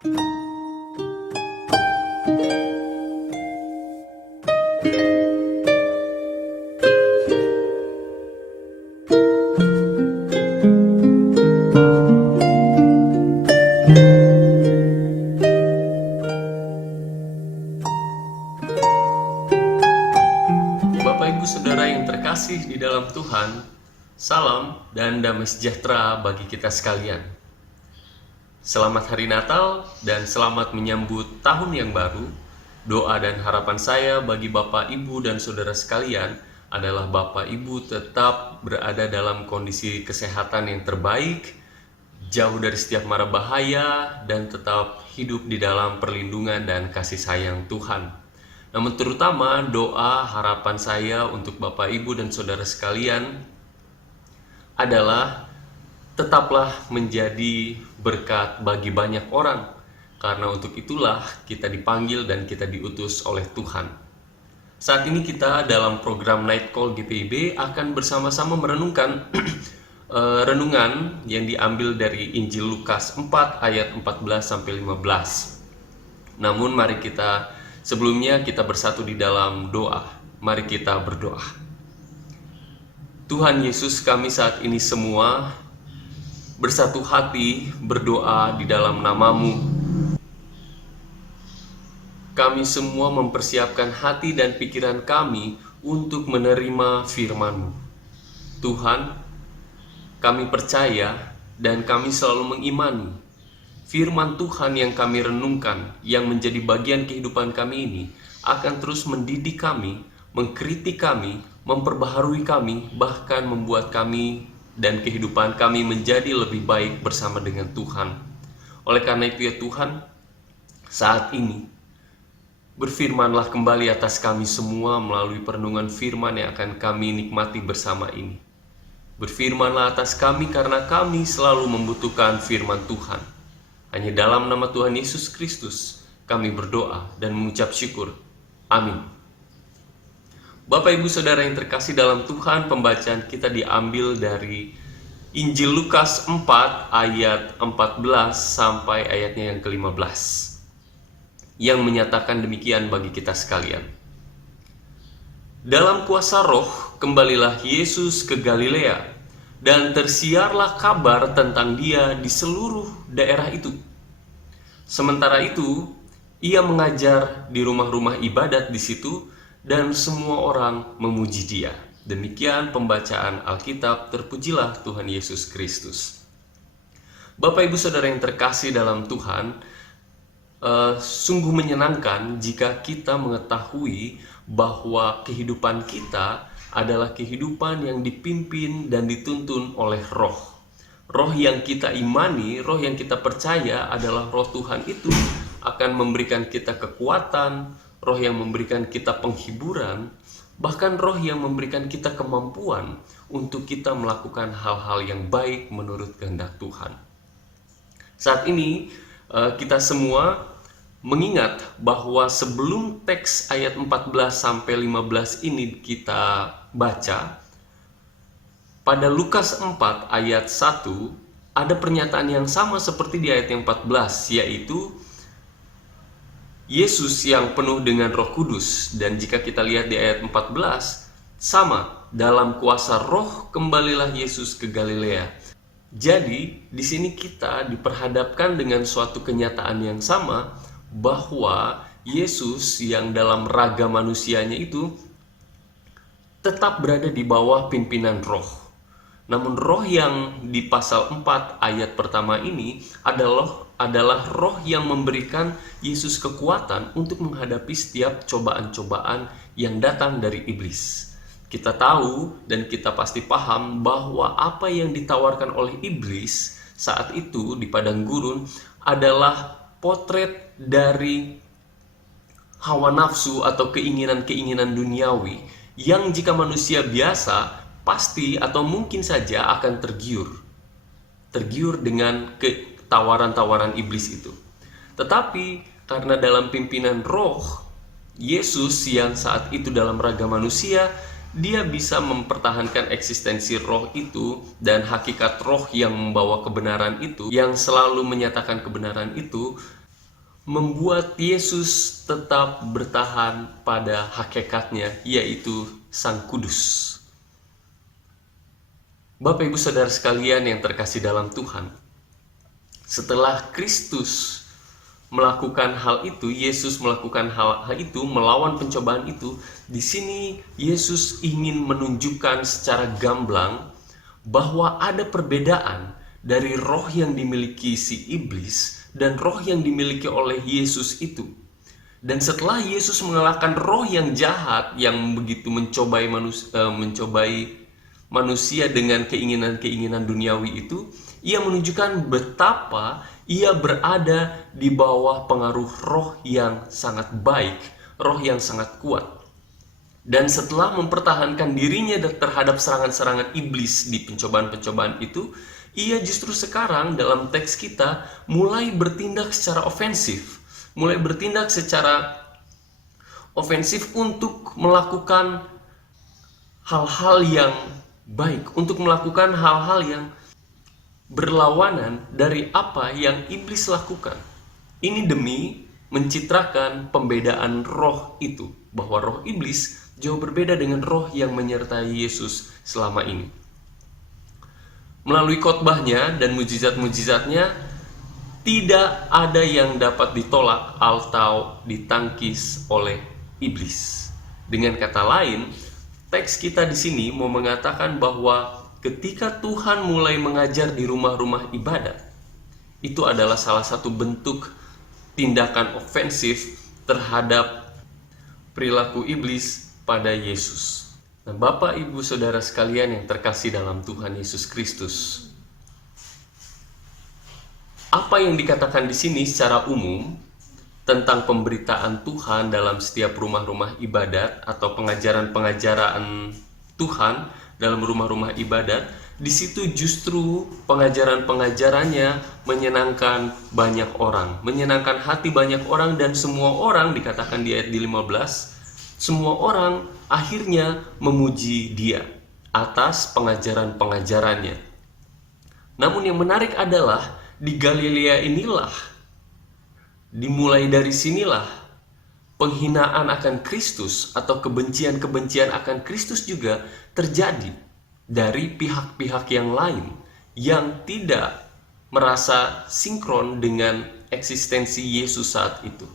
Bapak Ibu Saudara yang terkasih di dalam Tuhan, salam dan damai sejahtera bagi kita sekalian. Selamat Hari Natal dan selamat menyambut tahun yang baru. Doa dan harapan saya bagi Bapak Ibu dan Saudara sekalian adalah Bapak Ibu tetap berada dalam kondisi kesehatan yang terbaik, jauh dari setiap mara bahaya, dan tetap hidup di dalam perlindungan dan kasih sayang Tuhan. Namun terutama doa harapan saya untuk Bapak Ibu dan Saudara sekalian adalah tetaplah menjadi berkat bagi banyak orang, karena untuk itulah kita dipanggil dan kita diutus oleh Tuhan. Saat ini kita dalam program Night Call GPIB akan bersama-sama merenungkan renungan yang diambil dari Injil Lukas 4 ayat 14-15. Namun mari sebelumnya kita bersatu di dalam doa. Mari kita berdoa. Tuhan Yesus, kami saat ini semua bersatu hati berdoa di dalam nama-Mu. Kami semua mempersiapkan hati dan pikiran kami untuk menerima firman-Mu. Tuhan, kami percaya dan kami selalu mengimani firman Tuhan yang kami renungkan, yang menjadi bagian kehidupan kami ini, akan terus mendidik kami, mengkritik kami, memperbaharui kami, bahkan membuat kami dan kehidupan kami menjadi lebih baik bersama dengan Tuhan. Oleh karena itu ya Tuhan, saat ini berfirmanlah kembali atas kami semua melalui perenungan firman yang akan kami nikmati bersama ini. Berfirmanlah atas kami karena kami selalu membutuhkan firman Tuhan. Hanya dalam nama Tuhan Yesus Kristus kami berdoa dan mengucap syukur. Amin. Bapak Ibu Saudara yang terkasih dalam Tuhan, pembacaan kita diambil dari Injil Lukas 4 ayat 14 sampai ayatnya yang ke-15, yang menyatakan demikian bagi kita sekalian. Dalam kuasa Roh kembalilah Yesus ke Galilea, dan tersiarlah kabar tentang Dia di seluruh daerah itu. Sementara itu, Ia mengajar di rumah-rumah ibadat di situ, dan semua orang memuji Dia. Demikian pembacaan Alkitab. Terpujilah Tuhan Yesus Kristus. Bapak Ibu Saudara yang terkasih dalam Tuhan, sungguh menyenangkan jika kita mengetahui bahwa kehidupan kita adalah kehidupan yang dipimpin dan dituntun oleh Roh. Roh yang kita imani, roh yang kita percaya adalah roh Tuhan itu akan memberikan kita kekuatan, roh yang memberikan kita penghiburan, bahkan roh yang memberikan kita kemampuan untuk kita melakukan hal-hal yang baik menurut kehendak Tuhan. Saat ini kita semua mengingat bahwa sebelum teks ayat 14-15 ini kita baca, pada Lukas 4 ayat 1 ada pernyataan yang sama seperti di ayat yang 14, yaitu Yesus yang penuh dengan Roh Kudus. Dan jika kita lihat di ayat 14, sama, dalam kuasa Roh kembalilah Yesus ke Galilea. Jadi di sini kita diperhadapkan dengan suatu kenyataan yang sama, bahwa Yesus yang dalam raga manusianya itu tetap berada di bawah pimpinan Roh. Namun roh yang di pasal 4 ayat pertama ini adalah roh yang memberikan Yesus kekuatan untuk menghadapi setiap cobaan-cobaan yang datang dari iblis. Kita tahu dan kita pasti paham bahwa apa yang ditawarkan oleh iblis saat itu di padang gurun adalah potret dari hawa nafsu atau keinginan-keinginan duniawi yang jika manusia biasa pasti atau mungkin saja akan tergiur dengan tawaran-tawaran iblis itu. Tetapi karena dalam pimpinan Roh, Yesus yang saat itu dalam raga manusia, dia bisa mempertahankan eksistensi roh itu dan hakikat roh yang membawa kebenaran itu, yang selalu menyatakan kebenaran itu, membuat Yesus tetap bertahan pada hakikatnya, yaitu Sang Kudus. Bapak Ibu Saudara sekalian yang terkasih dalam Tuhan, setelah Kristus melakukan hal itu, Yesus melakukan hal itu, melawan pencobaan itu, di sini Yesus ingin menunjukkan secara gamblang bahwa ada perbedaan dari roh yang dimiliki si iblis dan roh yang dimiliki oleh Yesus itu. Dan setelah Yesus mengalahkan roh yang jahat yang begitu mencobai manusia dengan keinginan-keinginan duniawi itu, ia menunjukkan betapa ia berada di bawah pengaruh roh yang sangat baik, roh yang sangat kuat. Dan setelah mempertahankan dirinya terhadap serangan-serangan iblis di pencobaan-pencobaan itu, ia justru sekarang dalam teks kita mulai bertindak secara ofensif, mulai bertindak secara ofensif untuk melakukan hal-hal yang baik, untuk melakukan hal-hal yang berlawanan dari apa yang iblis lakukan. Ini demi mencitrakan pembedaan roh itu, bahwa roh iblis jauh berbeda dengan roh yang menyertai Yesus selama ini. Melalui khotbahnya dan mujizat-mujizatnya, tidak ada yang dapat ditolak atau ditangkis oleh iblis. Dengan kata lain, teks kita di sini mau mengatakan bahwa ketika Tuhan mulai mengajar di rumah-rumah ibadat, itu adalah salah satu bentuk tindakan ofensif terhadap perilaku iblis pada Yesus. Nah, Bapak, Ibu, Saudara sekalian yang terkasih dalam Tuhan Yesus Kristus, apa yang dikatakan di sini secara umum tentang pemberitaan Tuhan dalam setiap rumah-rumah ibadat atau pengajaran-pengajaran Tuhan dalam rumah-rumah ibadat, di situ justru pengajaran-pengajarannya menyenangkan banyak orang, menyenangkan hati banyak orang, dan semua orang, dikatakan di ayat 15, semua orang akhirnya memuji dia atas pengajaran-pengajarannya. Namun yang menarik adalah di Galilea inilah, dimulai dari sinilah penghinaan akan Kristus atau kebencian-kebencian akan Kristus juga terjadi dari pihak-pihak yang lain yang tidak merasa sinkron dengan eksistensi Yesus saat itu.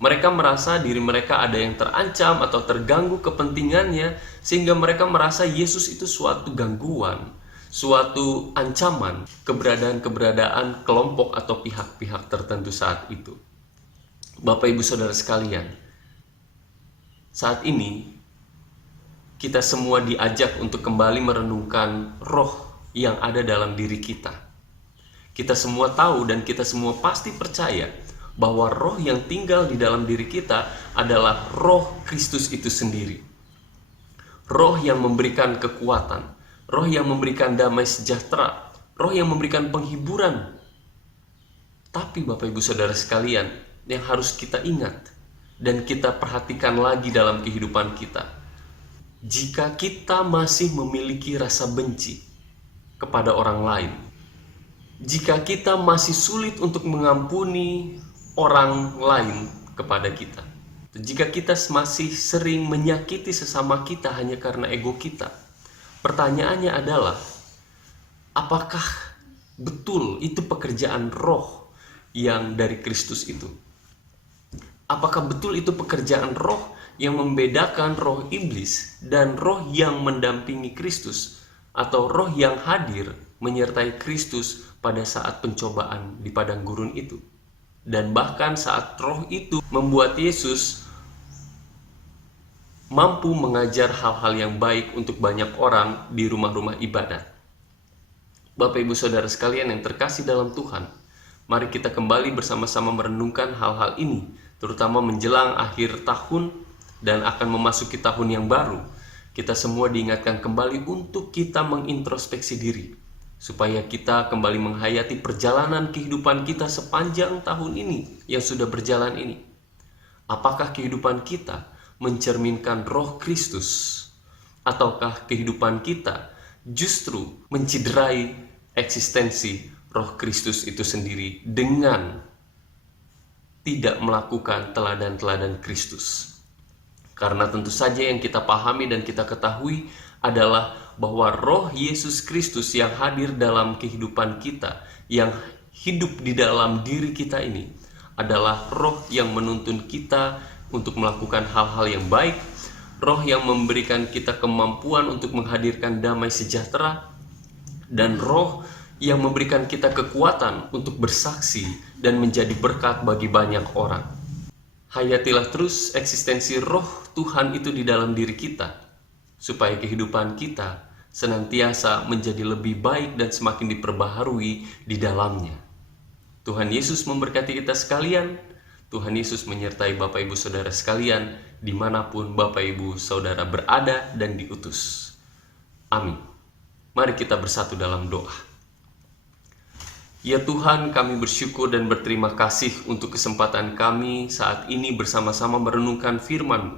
Mereka merasa diri mereka ada yang terancam atau terganggu kepentingannya, sehingga mereka merasa Yesus itu suatu gangguan, suatu ancaman keberadaan kelompok atau pihak-pihak tertentu saat itu. Bapak, Ibu, Saudara sekalian, saat ini kita semua diajak untuk kembali merenungkan roh yang ada dalam diri kita. Kita semua tahu dan kita semua pasti percaya bahwa roh yang tinggal di dalam diri kita adalah roh Kristus itu sendiri. Roh yang memberikan kekuatan, roh yang memberikan damai sejahtera, roh yang memberikan penghiburan. Tapi Bapak, Ibu, Saudara sekalian, yang harus kita ingat dan kita perhatikan lagi dalam kehidupan kita, jika kita masih memiliki rasa benci kepada orang lain, jika kita masih sulit untuk mengampuni orang lain kepada kita, jika kita masih sering menyakiti sesama kita hanya karena ego kita, pertanyaannya adalah, apakah betul itu pekerjaan roh yang dari Kristus itu? Apakah betul itu pekerjaan roh yang membedakan roh iblis dan roh yang mendampingi Kristus, atau roh yang hadir menyertai Kristus pada saat pencobaan di padang gurun itu? Dan bahkan saat roh itu membuat Yesus mampu mengajar hal-hal yang baik untuk banyak orang di rumah-rumah ibadat. Bapak, Ibu, Saudara sekalian yang terkasih dalam Tuhan, mari kita kembali bersama-sama merenungkan hal-hal ini, terutama menjelang akhir tahun dan akan memasuki tahun yang baru. Kita semua diingatkan kembali untuk kita mengintrospeksi diri, supaya kita kembali menghayati perjalanan kehidupan kita sepanjang tahun ini yang sudah berjalan ini. Apakah kehidupan kita mencerminkan roh Kristus, ataukah kehidupan kita justru menciderai eksistensi roh Kristus itu sendiri dengan tidak melakukan teladan-teladan Kristus. Karena tentu saja yang kita pahami dan kita ketahui adalah bahwa roh Yesus Kristus yang hadir dalam kehidupan kita, yang hidup di dalam diri kita ini, adalah roh yang menuntun kita untuk melakukan hal-hal yang baik, roh yang memberikan kita kemampuan untuk menghadirkan damai sejahtera, dan roh yang memberikan kita kekuatan untuk bersaksi dan menjadi berkat bagi banyak orang. Hayatilah terus eksistensi roh Tuhan itu di dalam diri kita, supaya kehidupan kita senantiasa menjadi lebih baik dan semakin diperbaharui di dalamnya. Tuhan Yesus memberkati kita sekalian. Tuhan Yesus menyertai Bapak Ibu Saudara sekalian dimanapun Bapak Ibu Saudara berada dan diutus. Amin. Mari kita bersatu dalam doa. Ya Tuhan, kami bersyukur dan berterima kasih untuk kesempatan kami saat ini bersama-sama merenungkan firman-Mu.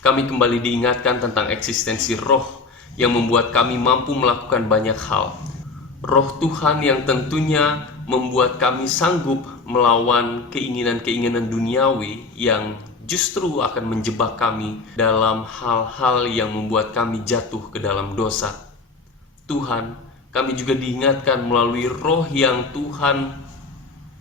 Kami kembali diingatkan tentang eksistensi roh yang membuat kami mampu melakukan banyak hal. Roh Tuhan yang tentunya membuat kami sanggup melawan keinginan-keinginan duniawi yang justru akan menjebak kami dalam hal-hal yang membuat kami jatuh ke dalam dosa. Tuhan, kami juga diingatkan melalui roh yang Tuhan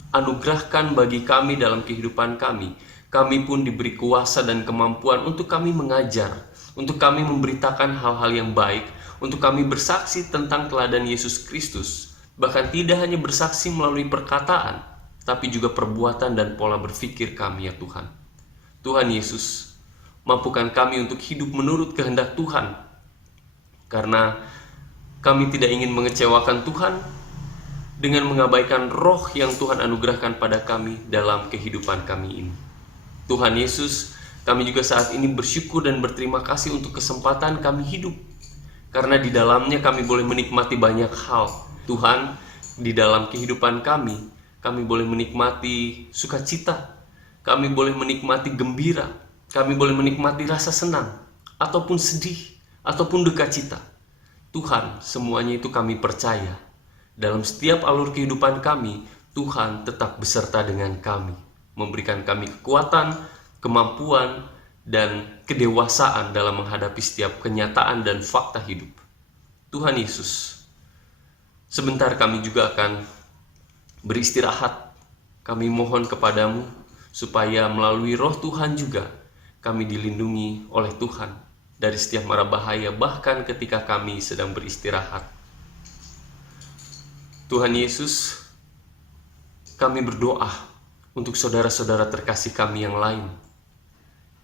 anugerahkan bagi kami dalam kehidupan kami. Kami pun diberi kuasa dan kemampuan untuk kami mengajar, untuk kami memberitakan hal-hal yang baik, untuk kami bersaksi tentang teladan Yesus Kristus. Bahkan tidak hanya bersaksi melalui perkataan, tapi juga perbuatan dan pola berpikir kami ya Tuhan. Tuhan Yesus, mampukan kami untuk hidup menurut kehendak Tuhan. Karena kami tidak ingin mengecewakan Tuhan dengan mengabaikan roh yang Tuhan anugerahkan pada kami dalam kehidupan kami ini. Tuhan Yesus, kami juga saat ini bersyukur dan berterima kasih untuk kesempatan kami hidup. Karena di dalamnya kami boleh menikmati banyak hal. Tuhan, di dalam kehidupan kami boleh menikmati sukacita, kami boleh menikmati gembira, kami boleh menikmati rasa senang, ataupun sedih, ataupun duka cita. Tuhan, semuanya itu kami percaya. Dalam setiap alur kehidupan kami, Tuhan tetap beserta dengan kami, memberikan kami kekuatan, kemampuan, dan kedewasaan dalam menghadapi setiap kenyataan dan fakta hidup. Tuhan Yesus, sebentar kami juga akan beristirahat. Kami mohon kepadamu supaya melalui roh Tuhan juga kami dilindungi oleh Tuhan dari setiap mara bahaya, bahkan ketika kami sedang beristirahat. Tuhan Yesus, kami berdoa untuk saudara-saudara terkasih kami yang lain,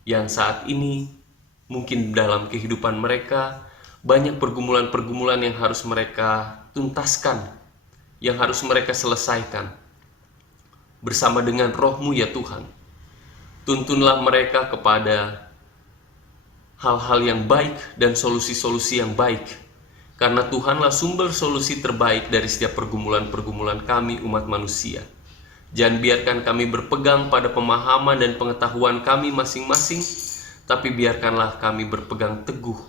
yang saat ini mungkin dalam kehidupan mereka banyak pergumulan-pergumulan yang harus mereka tuntaskan, yang harus mereka selesaikan. Bersama dengan roh-Mu ya Tuhan, tuntunlah mereka kepada hal-hal yang baik dan solusi-solusi yang baik. Karena Tuhanlah sumber solusi terbaik dari setiap pergumulan-pergumulan kami umat manusia. Jangan biarkan kami berpegang pada pemahaman dan pengetahuan kami masing-masing, tapi biarkanlah kami berpegang teguh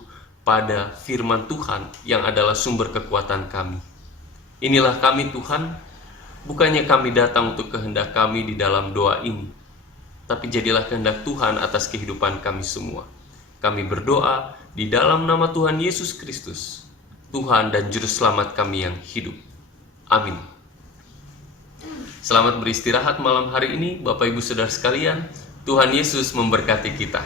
pada firman Tuhan yang adalah sumber kekuatan kami. Inilah kami Tuhan, bukannya kami datang untuk kehendak kami di dalam doa ini, tapi jadilah kehendak Tuhan atas kehidupan kami semua. Kami berdoa di dalam nama Tuhan Yesus Kristus, Tuhan dan Juru Selamat kami yang hidup. Amin. Selamat beristirahat malam hari ini, Bapak Ibu Saudara sekalian. Tuhan Yesus memberkati kita.